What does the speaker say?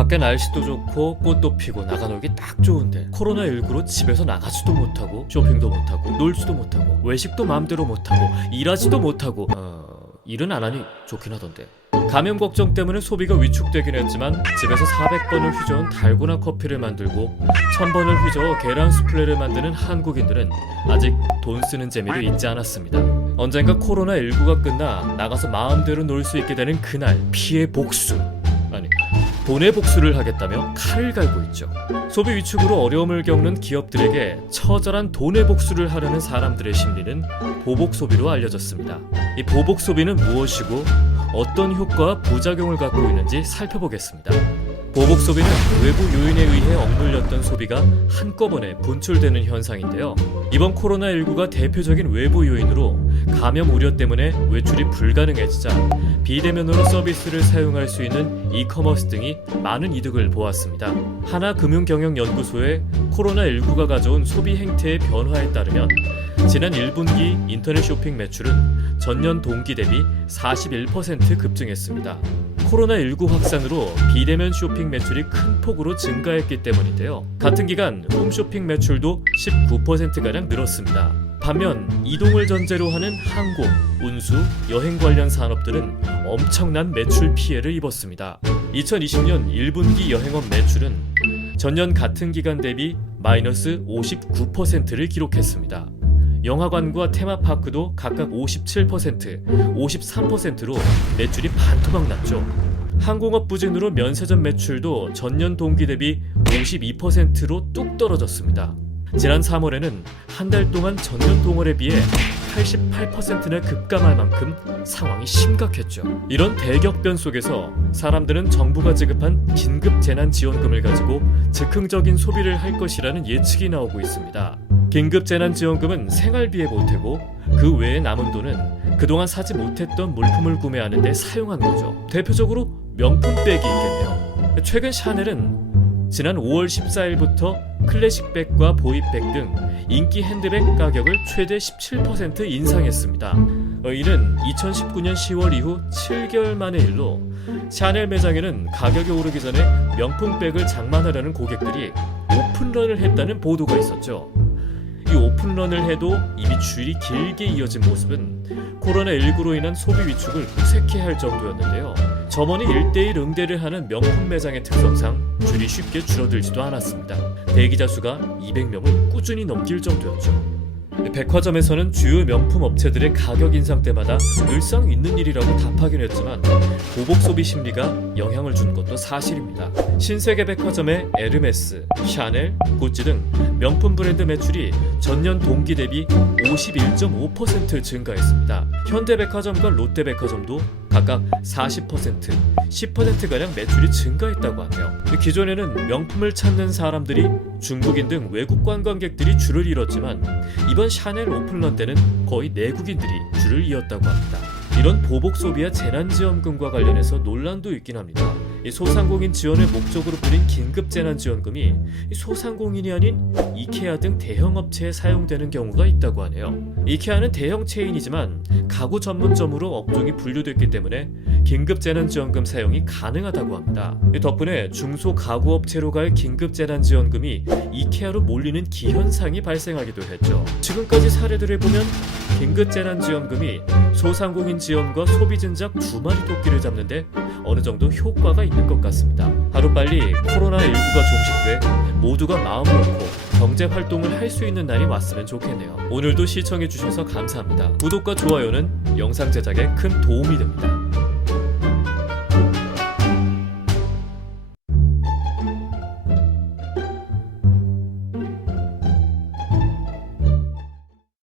밖에 날씨도 좋고 꽃도 피고 나가놀기 딱 좋은데 코로나19로 집에서 나가지도 못하고 쇼핑도 못하고 놀지도 못하고 외식도 마음대로 못하고 일하지도 못하고 일은 안 하니 좋긴 하던데. 감염 걱정 때문에 소비가 위축되긴 했지만 집에서 400번을 휘저은 달고나 커피를 만들고 1000번을 휘저어 계란 수플레를 만드는 한국인들은 아직 돈 쓰는 재미를 잊지 않았습니다. 언젠가 코로나19가 끝나 나가서 마음대로 놀 수 있게 되는 그날 피해 복수, 아니 돈의 복수를 하겠다며 칼을 갈고 있죠. 소비 위축으로 어려움을 겪는 기업들에게 처절한 돈의 복수를 하려는 사람들의 심리는 보복 소비로 알려졌습니다. 이 보복 소비는 무엇이고 어떤 효과와 부작용을 갖고 있는지 살펴보겠습니다. 보복 소비는 외부 요인에 의해 억눌렸던 소비가 한꺼번에 분출되는 현상인데요. 이번 코로나19가 대표적인 외부 요인으로 감염 우려 때문에 외출이 불가능해지자 비대면으로 서비스를 사용할 수 있는 이커머스 등이 많은 이득을 보았습니다. 하나금융경영연구소의 코로나19가 가져온 소비 행태의 변화에 따르면 지난 1분기 인터넷 쇼핑 매출은 전년 동기 대비 41% 급증했습니다. 코로나19 확산으로 비대면 쇼핑 매출이 큰 폭으로 증가했기 때문인데요. 같은 기간 홈쇼핑 매출도 19%가량 늘었습니다. 반면 이동을 전제로 하는 항공, 운수, 여행 관련 산업들은 엄청난 매출 피해를 입었습니다. 2020년 1분기 여행업 매출은 전년 같은 기간 대비 마이너스 59%를 기록했습니다. 영화관과 테마파크도 각각 57%, 53%로 매출이 반토막 났죠. 항공업 부진으로 면세점 매출도 전년 동기 대비 52%로 뚝 떨어졌습니다. 지난 3월에는 한 달 동안 전년 동월에 비해 88%나 급감할 만큼 상황이 심각했죠. 이런 대격변 속에서 사람들은 정부가 지급한 긴급 재난지원금을 가지고 즉흥적인 소비를 할 것이라는 예측이 나오고 있습니다. 긴급 재난지원금은 생활비에 보태고 그 외에 남은 돈은 그동안 사지 못했던 물품을 구매하는 데 사용한 거죠. 대표적으로 명품백이 있겠네요. 최근 샤넬은 지난 5월 14일부터 클래식백과 보이백 등 인기 핸드백 가격을 최대 17% 인상했습니다. 이는 2019년 10월 이후 7개월 만의 일로 샤넬 매장에는 가격이 오르기 전에 명품백을 장만하려는 고객들이 오픈런을 했다는 보도가 있었죠. 이 오픈런을 해도 이미 줄이 길게 이어진 모습은 코로나19로 인한 소비 위축을 무색해 할 정도였는데요. 점원이 1:1 응대를 하는 명품 매장의 특성상 줄이 쉽게 줄어들지도 않았습니다. 대기자 수가 200명을 꾸준히 넘길 정도였죠. 백화점에서는 주요 명품 업체들의 가격 인상 때마다 늘상 있는 일이라고 답하긴 했지만 보복 소비 심리가 영향을 준 것도 사실입니다. 신세계 백화점의 에르메스, 샤넬, 구찌 등 명품 브랜드 매출이 전년 동기 대비 51.5% 증가했습니다. 현대백화점과 롯데백화점도 각각 40%, 10%가량 매출이 증가했다고 하네요. 기존에는 명품을 찾는 사람들이 중국인 등 외국 관광객들이 줄을 이뤘지만 이번 샤넬 오픈런 때는 거의 내국인들이 줄을 이었다고 합니다. 이런 보복 소비와 재난지원금과 관련해서 논란도 있긴 합니다. 이 소상공인 지원을 목적으로 뿌린 긴급재난지원금이 소상공인이 아닌 이케아 등 대형업체에 사용되는 경우가 있다고 하네요. 이케아는 대형 체인이지만 가구 전문점으로 업종이 분류됐기 때문에 긴급재난지원금 사용이 가능하다고 합니다. 덕분에 중소가구업체로 갈 긴급재난지원금이 이케아로 몰리는 기현상이 발생하기도 했죠. 지금까지 사례들을 보면 긴급재난지원금이 소상공인 지원과 소비 진작 두 마리 토끼를 잡는데 어느 정도 효과가 있는 것 같습니다. 하루빨리 코로나19가 종식돼 모두가 마음 놓고 경제 활동을 할 수 있는 날이 왔으면 좋겠네요. 오늘도 시청해주셔서 감사합니다. 구독과 좋아요는 영상 제작에 큰 도움이 됩니다.